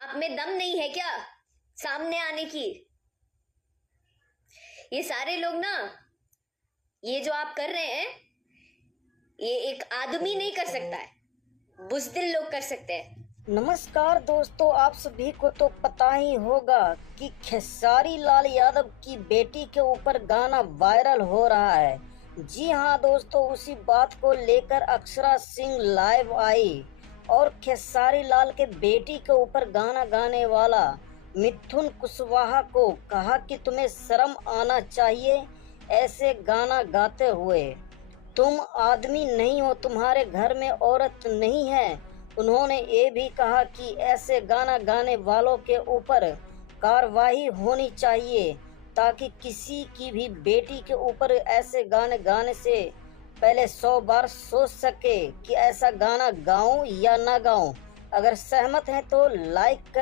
आप में दम नहीं है क्या सामने आने की? ये सारे लोग ना, ये जो आप कर रहे हैं, ये एक आदमी नहीं कर सकता है, बुज़दिल लोग कर सकते हैं। नमस्कार दोस्तों, आप सभी को तो पता ही होगा कि खेसारी लाल यादव की बेटी के ऊपर गाना वायरल हो रहा है। जी हाँ दोस्तों, उसी बात को लेकर अक्षरा सिंह लाइव आई और खेसारी लाल के बेटी के ऊपर गाना गाने वाला मिथुन कुशवाहा को कहा कि तुम्हें शर्म आना चाहिए ऐसे गाना गाते हुए। तुम आदमी नहीं हो, तुम्हारे घर में औरत नहीं है। उन्होंने ये भी कहा कि ऐसे गाना गाने वालों के ऊपर कार्रवाई होनी चाहिए ताकि किसी की भी बेटी के ऊपर ऐसे गाने गाने से पहले 100 बार सोच सके कि ऐसा गाना गाऊं या ना गाऊं। अगर सहमत हैं तो लाइक कर